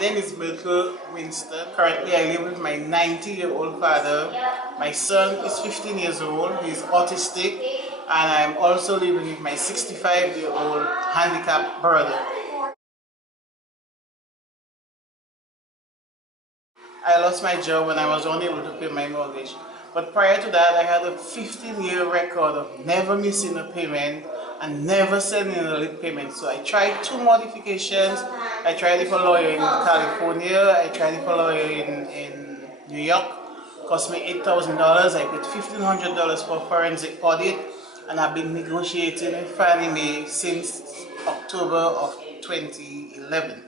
name is Myrtle Winston. Currently I live with my 90-year-old father. My son is 15 years old, he's autistic, and I'm also living with my 65-year-old handicapped brother. I lost my job when I was unable to pay my mortgage. But prior to that, I had a 15-year record of never missing a payment and never sending a late payment. So I tried 2 modifications. I tried it for a lawyer in California. I tried it for a lawyer in New York. It cost me $8,000. I paid $1,500 for a forensic audit. And I've been negotiating with Fannie Mae since October of 2011.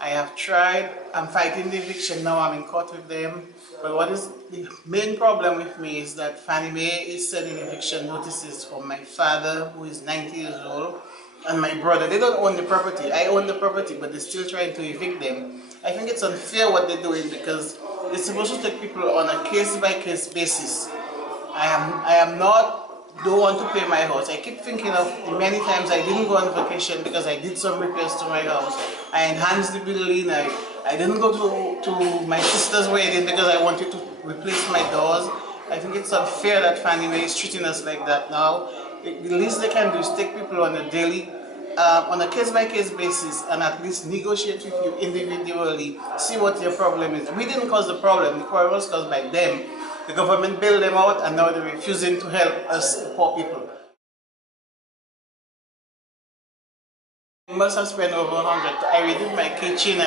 I have tried, I'm fighting the eviction now, I'm in court with them. But what is the main problem with me is that Fannie Mae is sending eviction notices for my father, who is 90 years old, and my brother. They don't own the property. I own the property, but they're still trying to evict them. I think it's unfair what they're doing because they're supposed to take people on a case-by-case basis. Don't want to pay my house. I keep thinking of the many times I didn't go on vacation because I did some repairs to my house. I enhanced the building. I didn't go to my sister's wedding because I wanted to replace my doors. I think it's unfair that Fannie Mae is treating us like that now. The least they can do is take people on a daily, on a case-by-case basis and at least negotiate with you individually, see what your problem is. We didn't cause the problem. The problem was caused by them. The government bailed them out and now they're refusing to help us, the poor people. I must have spent over $100. I redid my kitchen,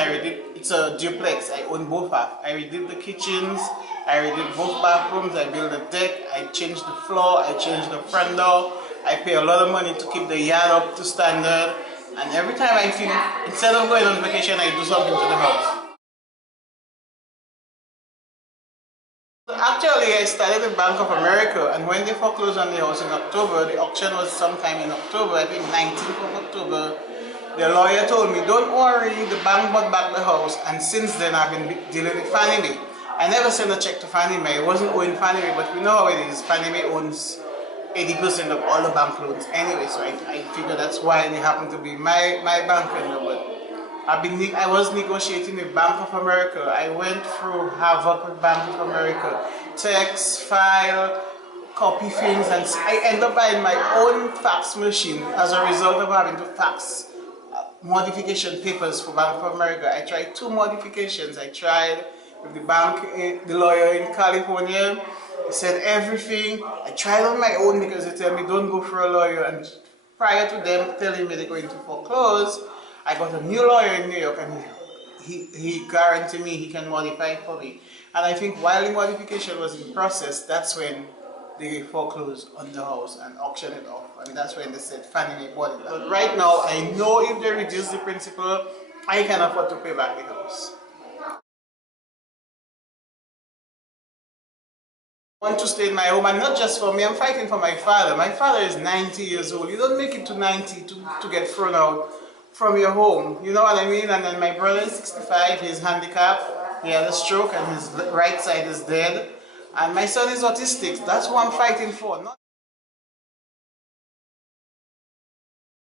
it's a duplex, I own both half. I redid the kitchens, I redid both bathrooms, I built a deck, I changed the floor, I changed the front door. I pay a lot of money to keep the yard up to standard. And every time I feel, instead of going on vacation, I do something to the house. Actually, I started with Bank of America, and when they foreclosed on the house in October, the auction was sometime in October, I think 19th of October, the lawyer told me, don't worry, the bank bought back the house, and since then I've been dealing with Fannie Mae. I never sent a check to Fannie Mae. I wasn't owing Fannie Mae, but we know how it is. Fannie Mae owns 80% of all the bank loans anyway, so I figure that's why they happen to be my bank lender. But I was negotiating with Bank of America. I went through havoc with Bank of America. Text, file, copy things, and I ended up buying my own fax machine as a result of having to fax modification papers for Bank of America. I tried 2 modifications. I tried with the lawyer in California. He said everything. I tried on my own because they tell me don't go for a lawyer, and prior to them telling me they're going to foreclose, I got a new lawyer in New York and he guaranteed me he can modify it for me. And I think while the modification was in process, that's when they foreclosed on the house and auctioned it off. And that's when they said Fannie Mae bought it back. But right now, I know if they reduce the principal, I can afford to pay back the house. I want to stay in my home, and not just for me, I'm fighting for my father. My father is 90 years old. You don't make it to 90 to get thrown out from your home, you know what I mean? And then my brother is 65, he's handicapped, he had a stroke and his right side is dead. And my son is autistic, that's what I'm fighting for.